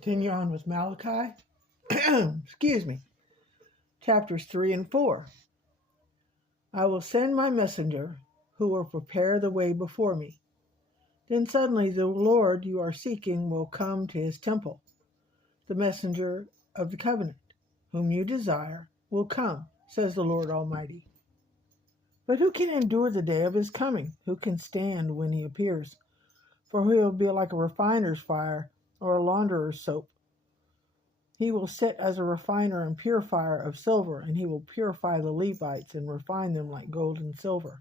Continue on with Malachi. Excuse me. Chapters 3 and 4. I will send my messenger who will prepare the way before me. Then suddenly the Lord you are seeking will come to his temple. The messenger of the covenant, whom you desire, will come, says the Lord Almighty. But who can endure the day of his coming? Who can stand when he appears? For he will be like a refiner's fire or a launderer's soap. He will sit as a refiner and purifier of silver, and he will purify the Levites and refine them like gold and silver.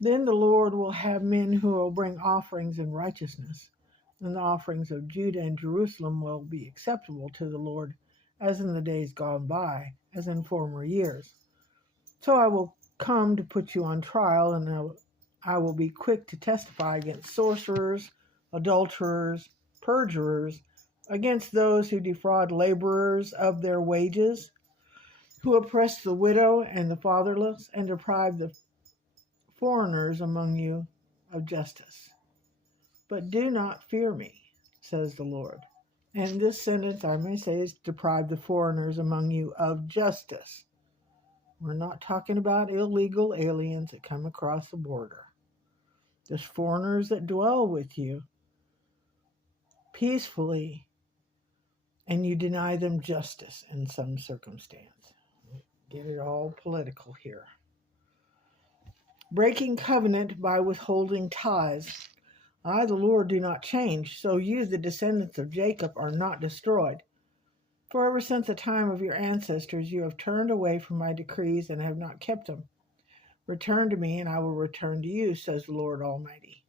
Then the Lord will have men who will bring offerings in righteousness, and the offerings of Judah and Jerusalem will be acceptable to the Lord, as in the days gone by, as in former years. So I will come to put you on trial, and I will be quick to testify against sorcerers, adulterers, perjurers, against those who defraud laborers of their wages, who oppress the widow and the fatherless, and deprive the foreigners among you of justice. But do not fear me, says the Lord. And this sentence, I may say, is deprive the foreigners among you of justice. We're not talking about illegal aliens that come across the border. There's foreigners that dwell with you peacefully, and you deny them justice in some circumstance. Get it all political here. Breaking covenant by withholding tithes. I, the Lord, do not change, so you, the descendants of Jacob, are not destroyed. For ever since the time of your ancestors, you have turned away from my decrees and have not kept them. Return to me, and I will return to you, says the Lord Almighty.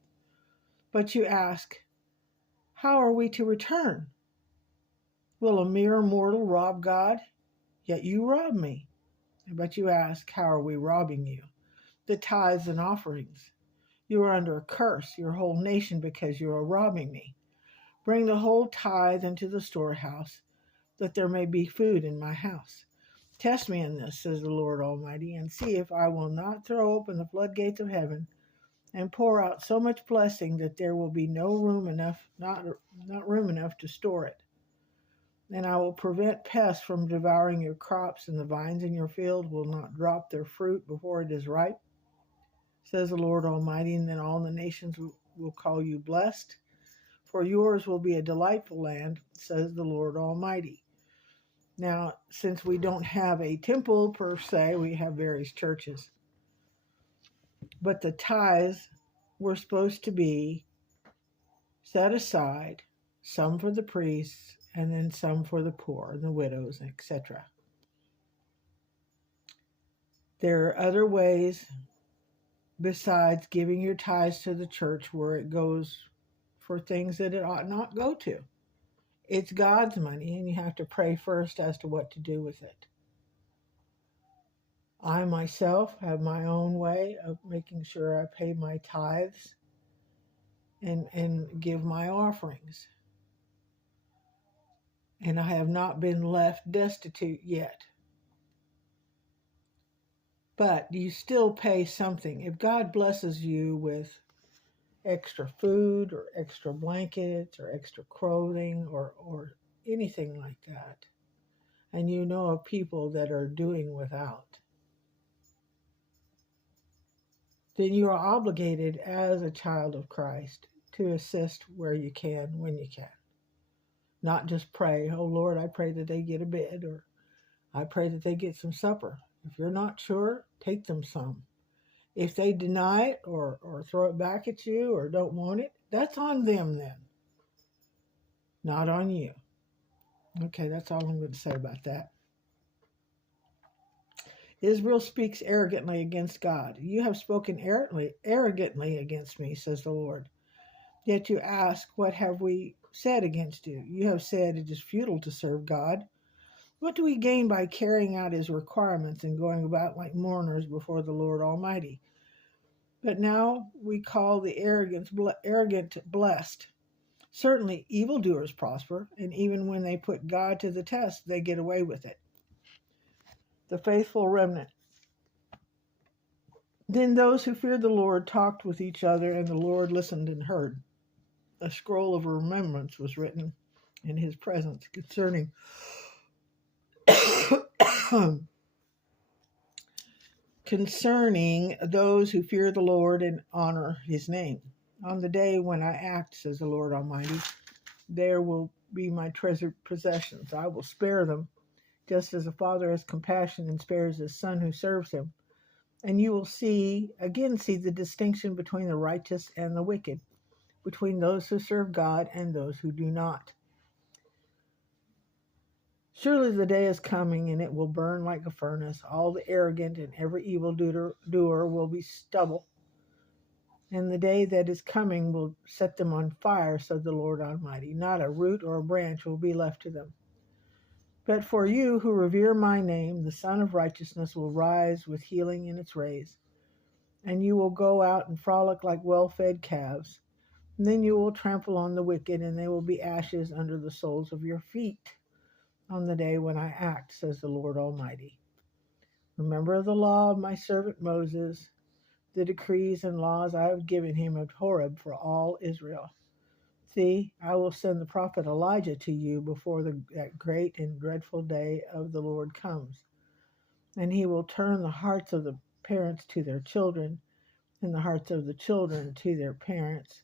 But you ask, how are we to return? Will a mere mortal rob God? Yet you rob me. But you ask, how are we robbing you? The tithes and offerings. You are under a curse, your whole nation, because you are robbing me. Bring the whole tithe into the storehouse, that there may be food in my house. Test me in this, says the Lord Almighty, and see if I will not throw open the floodgates of heaven and pour out so much blessing that there will be not room enough to store it. And I will prevent pests from devouring your crops, and the vines in your field will not drop their fruit before it is ripe, says the Lord Almighty. And then all the nations will call you blessed, for yours will be a delightful land, says the Lord Almighty. Now, since we don't have a temple per se, we have various churches. But the tithes were supposed to be set aside, some for the priests, and then some for the poor and the widows, etc. There are other ways besides giving your tithes to the church where it goes for things that it ought not go to. It's God's money, and you have to pray first as to what to do with it. I myself have my own way of making sure I pay my tithes and give my offerings. And I have not been left destitute yet. But you still pay something. If God blesses you with extra food or extra blankets or extra clothing or anything like that, and you know of people that are doing without, then you are obligated as a child of Christ to assist where you can, when you can. Not just pray, oh Lord, I pray that they get a bed, or I pray that they get some supper. If you're not sure, take them some. If they deny it or throw it back at you or don't want it, that's on them then, not on you. Okay, that's all I'm going to say about that. Israel speaks arrogantly against God. You have spoken arrogantly against me, says the Lord. Yet you ask, what have we said against you? You have said it is futile to serve God. What do we gain by carrying out his requirements and going about like mourners before the Lord Almighty? But now we call the arrogant blessed. Certainly evildoers prosper, and even when they put God to the test, they get away with it. The faithful remnant. Then those who feared the Lord talked with each other, and the Lord listened and heard. A scroll of remembrance was written, in his presence concerning those who fear the Lord and honor his name. On the day when I act, says the Lord Almighty, there will be my treasured possessions. I will spare them, just as a father has compassion and spares his son who serves him. And you will see the distinction between the righteous and the wicked, between those who serve God and those who do not. Surely the day is coming, and it will burn like a furnace. All the arrogant and every evildoer will be stubble. And the day that is coming will set them on fire, said the Lord Almighty. Not a root or a branch will be left to them. But for you who revere my name, the Son of Righteousness will rise with healing in its rays, and you will go out and frolic like well-fed calves. And then you will trample on the wicked, and they will be ashes under the soles of your feet on the day when I act, says the Lord Almighty. Remember the law of my servant Moses, the decrees and laws I have given him at Horeb for all Israel. See, I will send the prophet Elijah to you before that great and dreadful day of the Lord comes. And he will turn the hearts of the parents to their children, and the hearts of the children to their parents,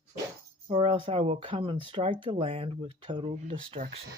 or else I will come and strike the land with total destruction.